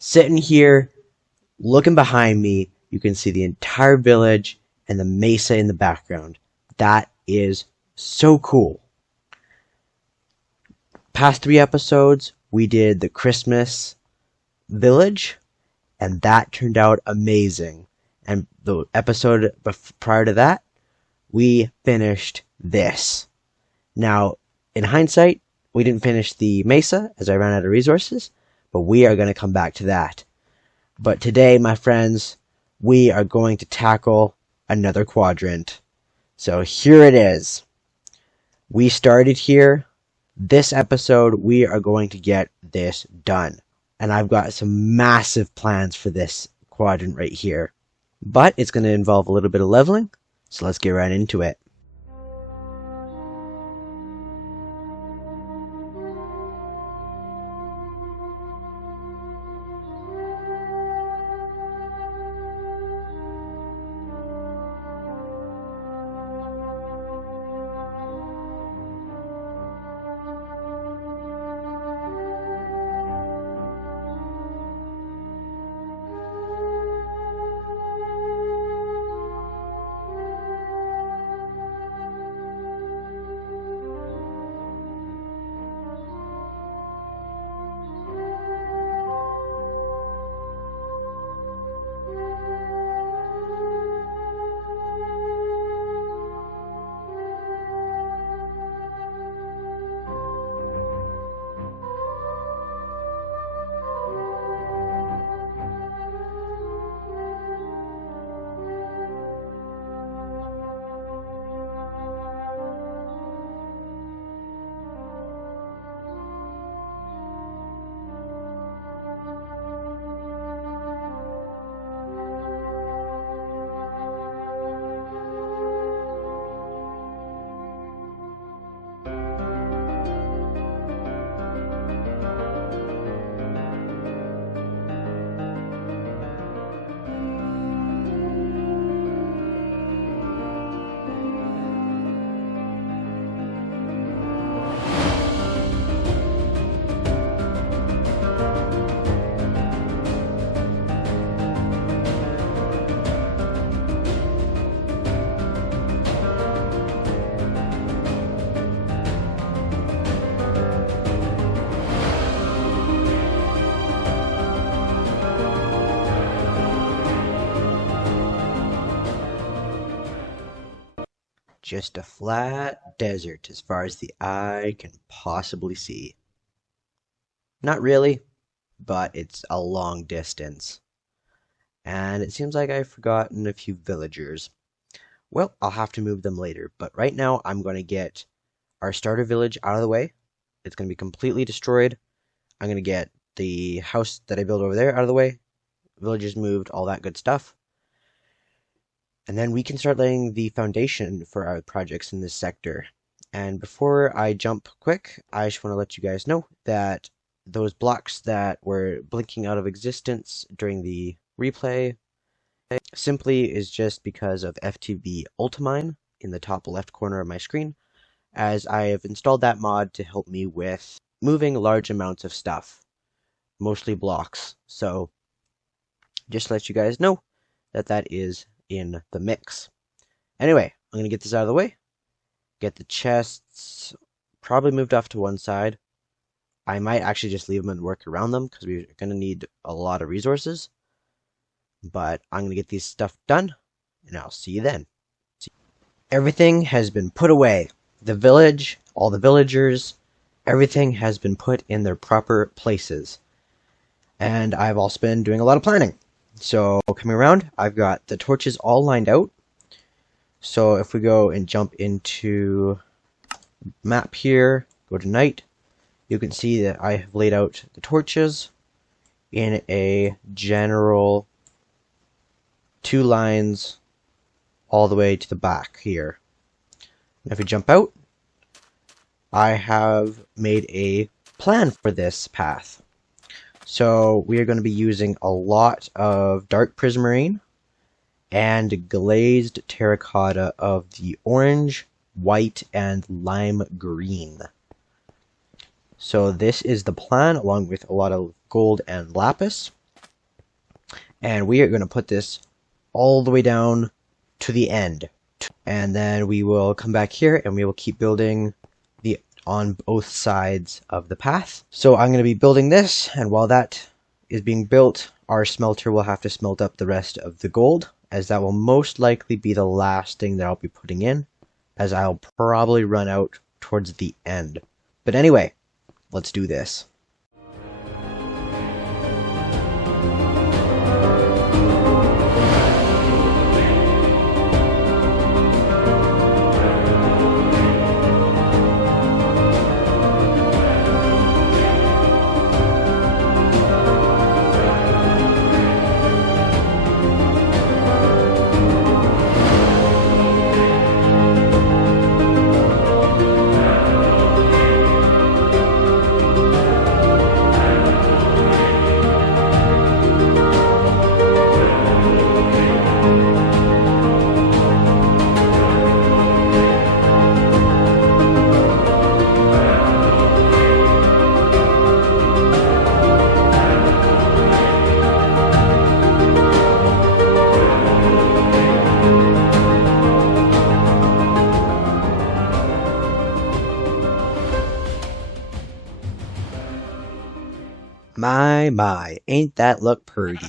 Sitting here, looking behind me, you can see the entire village and the mesa in the background. That is so cool. Past 3 episodes, we did the Christmas village, and that turned out amazing. And the episode prior to that, we finished this. Now, in hindsight, we didn't finish the mesa as I ran out of resources, but we are going to come back to that. But today, my friends, we are going to tackle another quadrant. So here it is. We started here. This episode, we are going to get this done. And I've got some massive plans for this quadrant right here. But it's going to involve a little bit of leveling, so let's get right into it. Just a flat desert as far as the eye can possibly see. Not really, but it's a long distance. And it seems like I've forgotten a few villagers. Well, I'll have to move them later, but right now I'm going to get our starter village out of the way. It's going to be completely destroyed. I'm going to get the house that I built over there out of the way. Villagers moved, all that good stuff. And then we can start laying the foundation for our projects in this sector. And before I jump quick, I just want to let you guys know that those blocks that were blinking out of existence during the replay simply is just because of FTV Ultimine in the top left corner of my screen, as I have installed that mod to help me with moving large amounts of stuff, mostly blocks. So just to let you guys know that is in the mix. Anyway, I'm going to get this out of the way. Get the chests probably moved off to one side. I might actually just leave them and work around them because we're going to need a lot of resources. But I'm going to get these stuff done, and I'll see you then. Everything has been put away. The village, all the villagers, everything has been put in their proper places. And I've also been doing a lot of planning. So coming around, I've got the torches all lined out. So if we go and jump into map here, go to night, you can see that I have laid out the torches in a general 2 lines all the way to the back here. And if we jump out, I have made a plan for this path. So we are going to be using a lot of dark prismarine and glazed terracotta of the orange, white, and lime green. So this is the plan, along with a lot of gold and lapis. And we are going to put this all the way down to the end. And then we will come back here and we will keep building the on both sides of the path. So I'm going to be building this, and while that is being built, our smelter will have to smelt up the rest of the gold, as that will most likely be the last thing that I'll be putting in, as I'll probably run out towards the end. But anyway, let's do this. My, ain't that look pretty?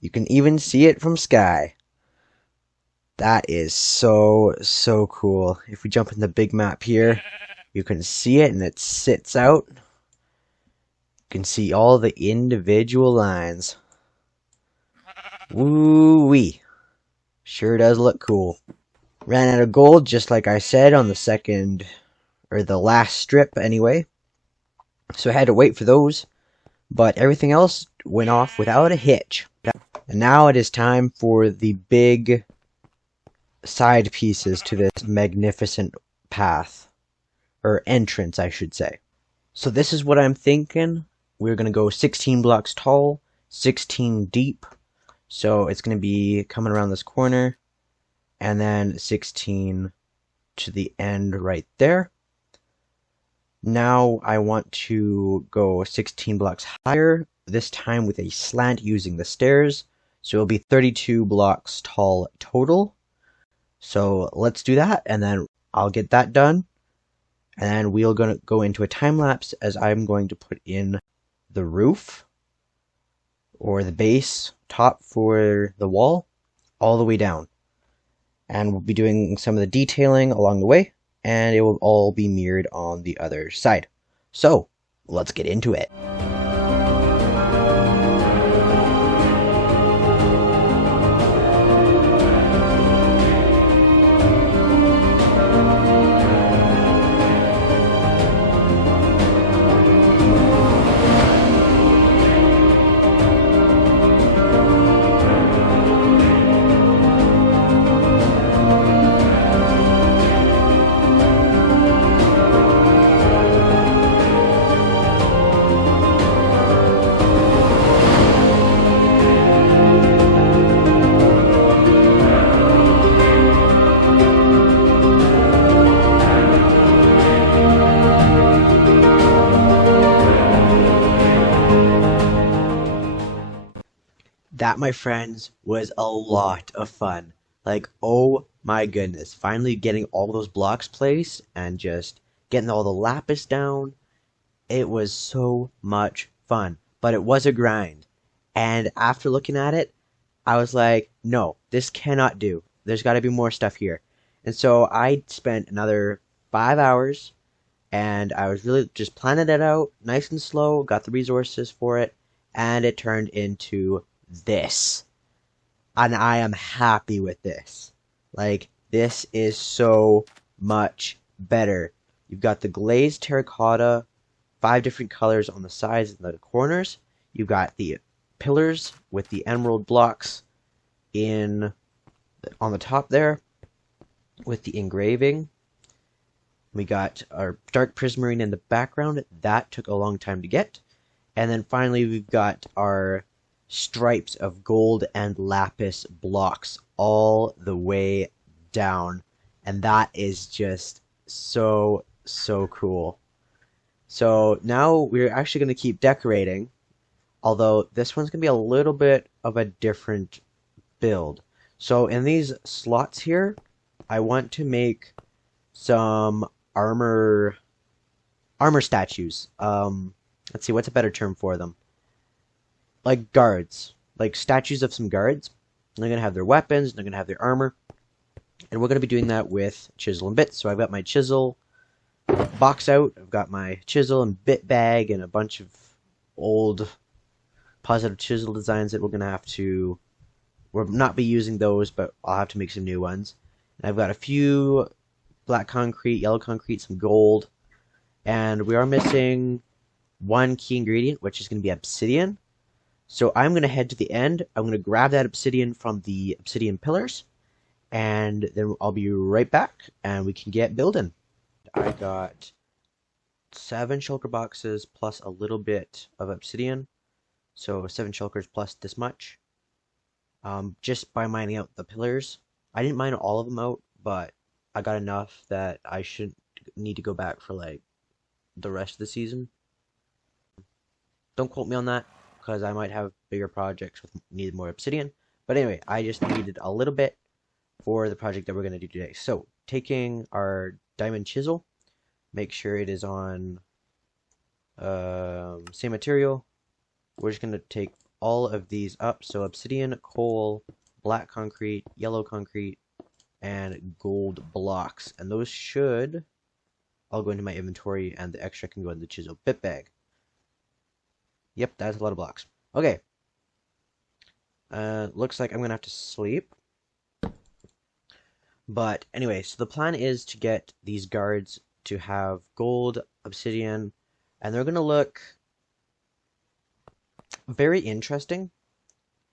You can even see it from sky. That is so cool. If we jump in the big map here, you can see it and it sits out. You can see all the individual lines. Woo-wee. Sure does look cool. Ran out of gold, just like I said, on the second, or the last strip anyway. So I had to wait for those. But everything else went off without a hitch. And now it is time for the big side pieces to this magnificent path. Or entrance, I should say. So this is what I'm thinking. We're going to go 16 blocks tall, 16 deep. So it's going to be coming around this corner. And then 16 to the end right there. Now I want to go 16 blocks higher, this time with a slant using the stairs. So it'll be 32 blocks tall total. So let's do that, and then I'll get that done. And then we're going to go into a time lapse, as I'm going to put in the roof, or the base, top for the wall, all the way down. And we'll be doing some of the detailing along the way, and it will all be mirrored on the other side. So, let's get into it. That, my friends, was a lot of fun. Like, oh my goodness. Finally getting all those blocks placed and just getting all the lapis down. It was so much fun. But it was a grind. And after looking at it, I was like, no, this cannot do. There's got to be more stuff here. And so I spent another 5 hours, and I was really just planning it out nice and slow, got the resources for it, and it turned into this. And I am happy with this. Like, this is so much better. You've got the glazed terracotta, 5 different colors on the sides and the corners. You've got the pillars with the emerald blocks on the top there with the engraving. We got our dark prismarine in the background. That took a long time to get. And then finally we've got our stripes of gold and lapis blocks all the way down. And that is just so cool. So now we're actually going to keep decorating Although this one's going to be a little bit of a different build. So in these slots here, I want to make some armor armor statues. Let's see, what's a better term for them? Like guards, like statues of some guards. And they're gonna have their weapons, they're gonna have their armor, and we're gonna be doing that with chisel and bits. So I've got my chisel box out. I've got my chisel and bit bag and a bunch of old positive chisel designs that we're gonna have to. We'll not be using those, but I'll have to make some new ones. And I've got a few black concrete, yellow concrete, some gold, and we are missing one key ingredient, which is going to be obsidian. So I'm going to head to the end. I'm going to grab that obsidian from the obsidian pillars, and then I'll be right back, and we can get building. I got 7 shulker boxes plus a little bit of obsidian, so 7 shulkers plus this much. Just by mining out the pillars. I didn't mine all of them out, but I got enough that I shouldn't need to go back for like the rest of the season. Don't quote me on that, because I might have bigger projects with needed more obsidian. But anyway, I just needed a little bit for the project that we're going to do today. So, taking our diamond chisel, make sure it is on same material. We're just going to take all of these up. So obsidian, coal, black concrete, yellow concrete, and gold blocks. And those should all go into my inventory, and the extra can go in the chisel bit bag. Yep, that's a lot of blocks. Okay. Looks like I'm going to have to sleep. But anyway, so the plan is to get these guards to have gold, obsidian, and they're going to look very interesting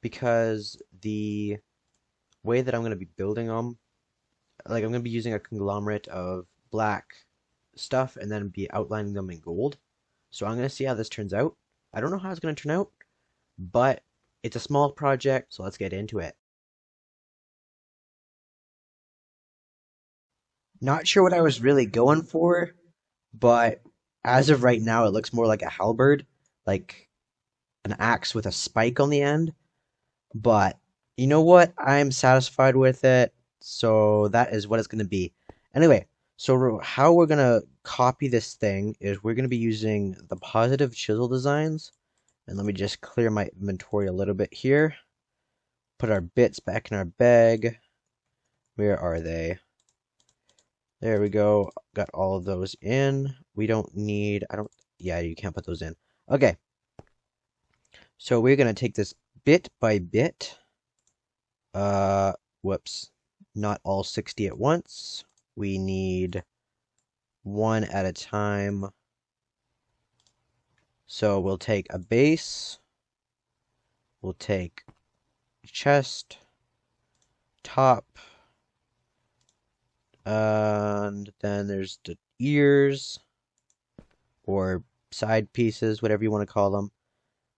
because the way that I'm going to be building them, like I'm going to be using a conglomerate of black stuff and then be outlining them in gold. So I'm going to see how this turns out. I don't know how it's going to turn out, but it's a small project, so let's get into it. Not sure what I was really going for, but as of right now, it looks more like a halberd, like an axe with a spike on the end. But you know what? I'm satisfied with it, so that is what it's going to be. Anyway, so how we're going to copy this thing is we're going to be using the positive chisel designs. And let me just clear my inventory a little bit here. Put our bits back in our bag. Where are they? There we go. Got all of those in. We don't need, yeah, you can't put those in. Okay. So we're going to take this bit by bit. Whoops. Not all 60 at once. We need one at a time. So we'll take a base. We'll take chest, top, and then there's the ears or side pieces, whatever you want to call them.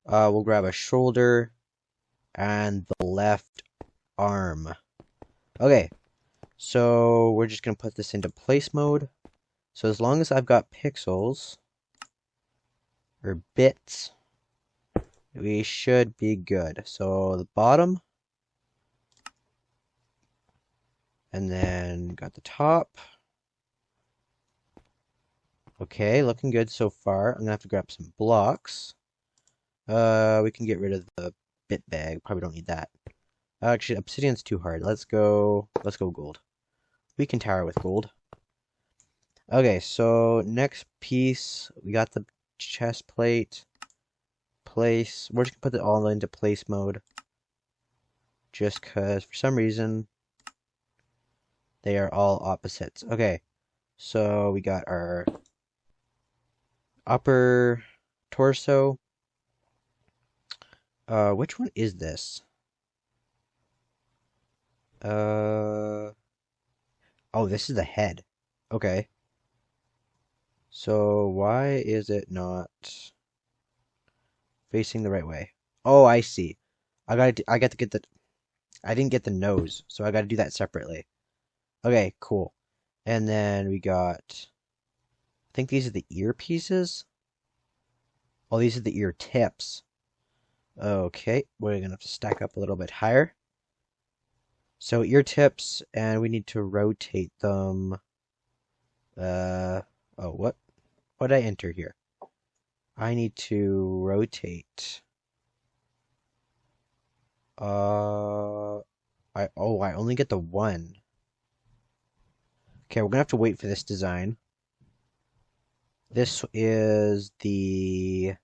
We'll grab a shoulder and the left arm. Okay, so we're just going to put this into place mode. So as long as I've got pixels or bits, we should be good. So the bottom, and then got the top. Okay, looking good so far. I'm gonna have to grab some blocks. We can get rid of the bit bag. Probably don't need that. Actually, obsidian's too hard. Let's go gold. We can tower with gold. Okay, so next piece, we got the chest plate. Place. We're just gonna put it all into place mode. Just cause for some reason they are all opposites. Okay, so we got our upper torso. Which one is this? Oh, this is the head. Okay. So why is it not facing the right way? Oh, I see. I got to get the, I didn't get the nose, so I got to do that separately. Okay, cool. And then we got, I think these are the ear pieces. Oh, these are the ear tips. Okay, we're gonna have to stack up a little bit higher. So ear tips, and we need to rotate them. Oh, what did I enter here? I need to rotate. I only get the one. Okay, we're gonna have to wait for this design. This is the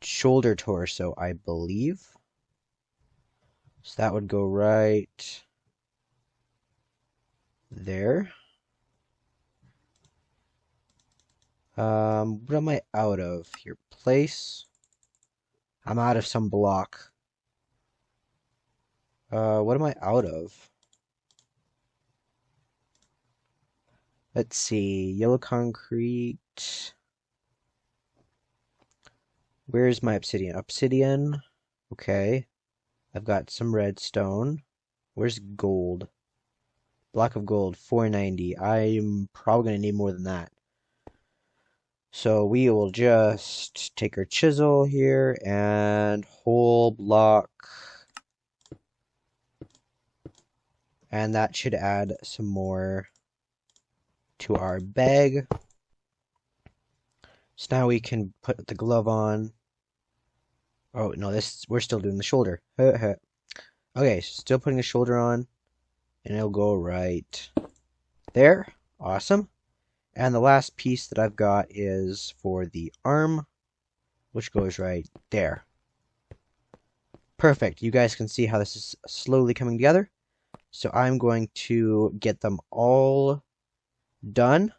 shoulder torso, I believe. So that would go right there. What am I out of here? Place. I'm out of some block. What am I out of? Let's see. Yellow concrete. Where's my obsidian? Obsidian. Okay. I've got some redstone. Where's gold? Block of gold, 490. I'm probably going to need more than that. So we will just take our chisel here and whole block. And that should add some more to our bag. So now we can put the glove on. Oh, no, we're still doing the shoulder. Okay, still putting the shoulder on. And it'll go right there. Awesome. And the last piece that I've got is for the arm, which goes right there. Perfect. You guys can see how this is slowly coming together. So I'm going to get them all done.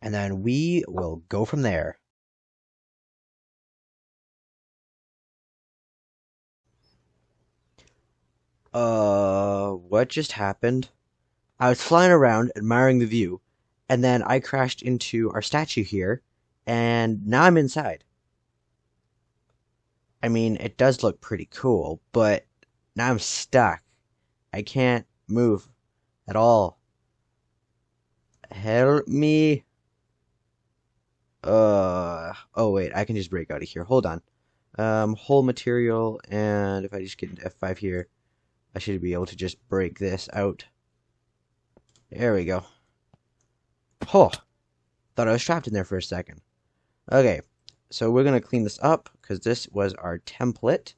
And then we will go from there. What just happened? I was flying around admiring the view, and then I crashed into our statue here, and now I'm inside. I mean, it does look pretty cool, but now I'm stuck. I can't move at all. Help me. Oh wait, I can just break out of here. Hold on. Whole material, and if I just get into F5 here, I should be able to just break this out. There we go. Oh, thought I was trapped in there for a second. Okay, so we're gonna clean this up because this was our template.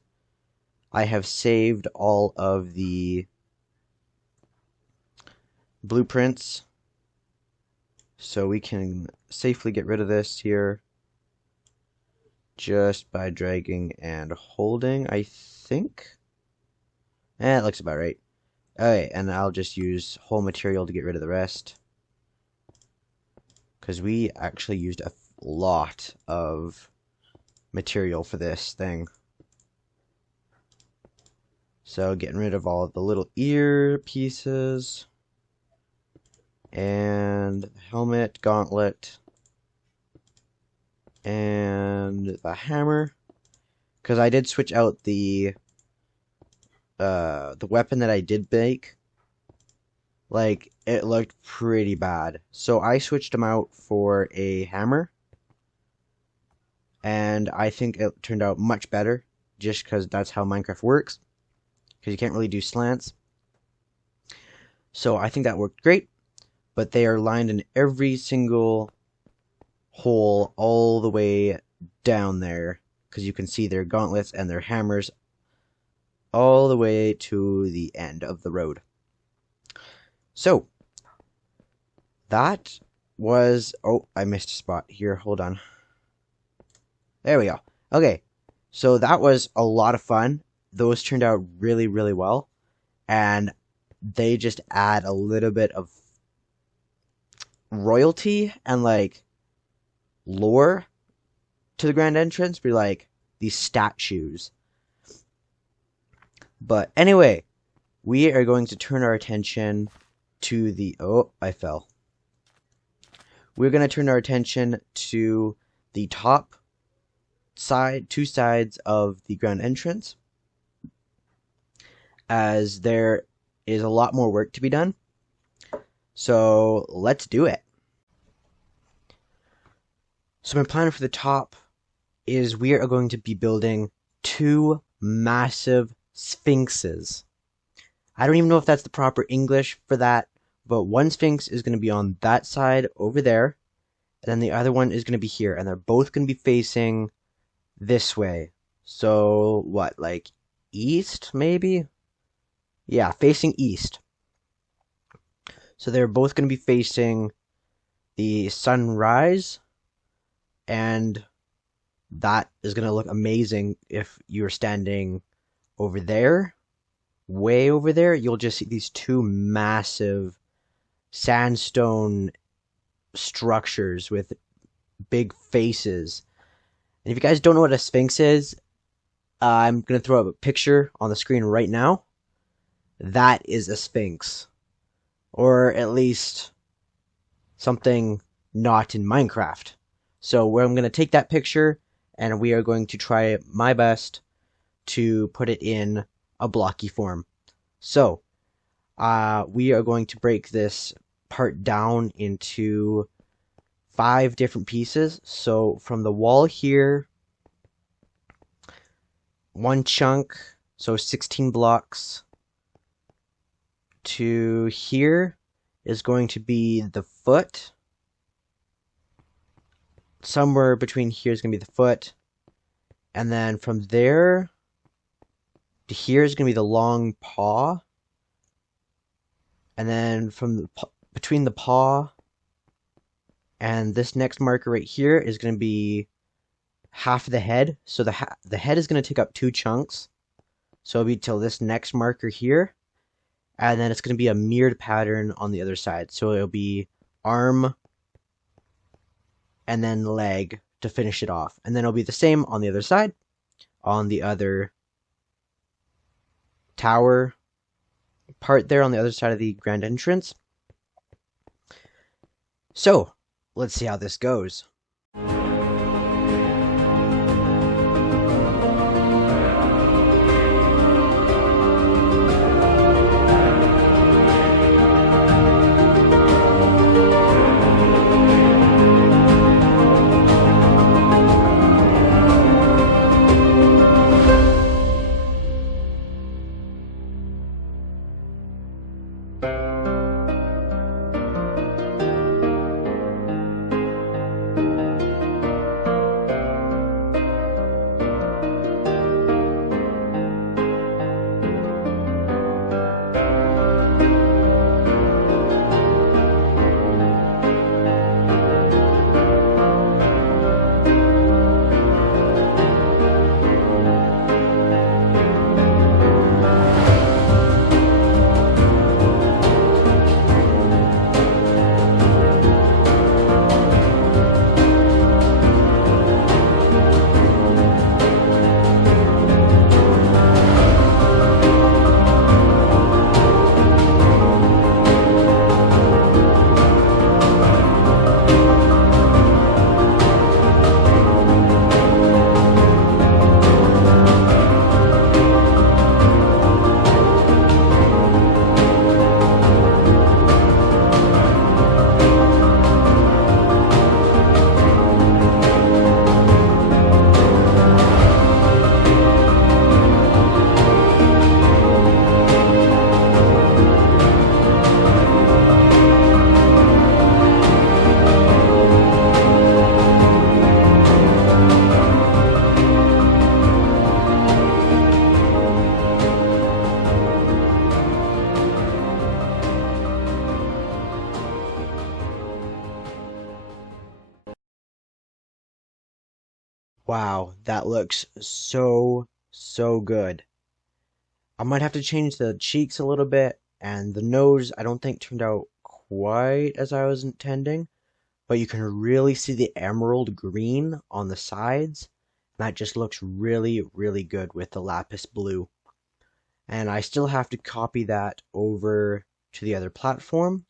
I have saved all of the blueprints, so we can safely get rid of this here just by dragging and holding, I think. It looks about right. Okay, and I'll just use whole material to get rid of the rest, because we actually used a lot of material for this thing. So getting rid of all of the little ear pieces, and helmet, gauntlet, and the hammer, because I did switch out the weapon that I did make. Like, it looked pretty bad. So I switched them out for a hammer. And I think it turned out much better. Just because that's how Minecraft works. Because you can't really do slants. So I think that worked great. But they are lined in every single hole all the way down there. Because you can see their gauntlets and their hammers all the way to the end of the road. So, that was... Oh, I missed a spot here. Hold on. There we go. Okay, so that was a lot of fun. Those turned out really, really well. And they just add a little bit of royalty and, like, lore to the grand entrance. Be like, these statues. But anyway, we are going to turn our attention to the... Oh, I fell. We're going to turn our attention to the top side, two sides of the ground entrance, as there is a lot more work to be done. So let's do it. So my plan for the top is we are going to be building two massive sphinxes. I don't even know if that's the proper English for that, but one sphinx is going to be on that side over there, and then the other one is going to be here, and they're both going to be facing this way. So, what, like east, maybe? Yeah, facing east. So they're both going to be facing the sunrise, and that is going to look amazing if you're standing over there. Way over there, you'll just see these two massive sandstone structures with big faces. And if you guys don't know what a sphinx is, I'm going to throw up a picture on the screen right now. That is a sphinx. Or at least something not in Minecraft. So I'm going to take that picture and we are going to try my best to put it in a blocky form. So we are going to break this part down into 5 different pieces. So from the wall here, one chunk, so 16 blocks, to here is going to be the foot. Somewhere between here is going to be the foot. And then from there to here is going to be the long paw. And then from between the paw and this next marker right here is going to be half of the head. So the head is going to take up 2 chunks. So it'll be till this next marker here. And then it's going to be a mirrored pattern on the other side. So it'll be arm and then leg to finish it off. And then it'll be the same on the other side, on the other tower part there on the other side of the grand entrance. So, let's see how this goes. Wow, that looks so good. I might have to change the cheeks a little bit, and the nose I don't think turned out quite as I was intending, but you can really see the emerald green on the sides. That just looks really good with the lapis blue. And I still have to copy that over to the other platform.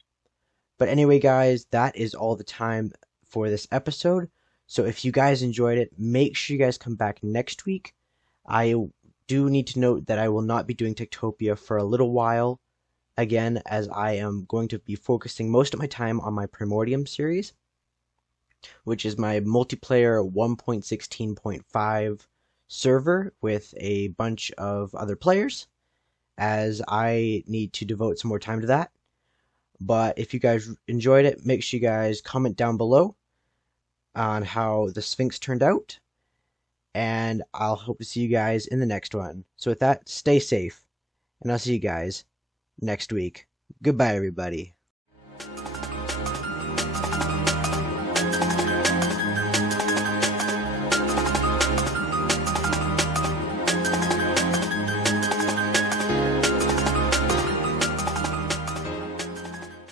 But anyway, guys, that is all the time for this episode. So if you guys enjoyed it, make sure you guys come back next week. I do need to note that I will not be doing Tektopia for a little while, again, as I am going to be focusing most of my time on my Primordium series. which is my multiplayer 1.16.5 server with a bunch of other players, as I need to devote some more time to that. But if you guys enjoyed it, make sure you guys comment down below on how the Sphinx turned out, and I'll hope to see you guys in the next one. So with that, stay safe, and I'll see you guys next week. Goodbye, everybody.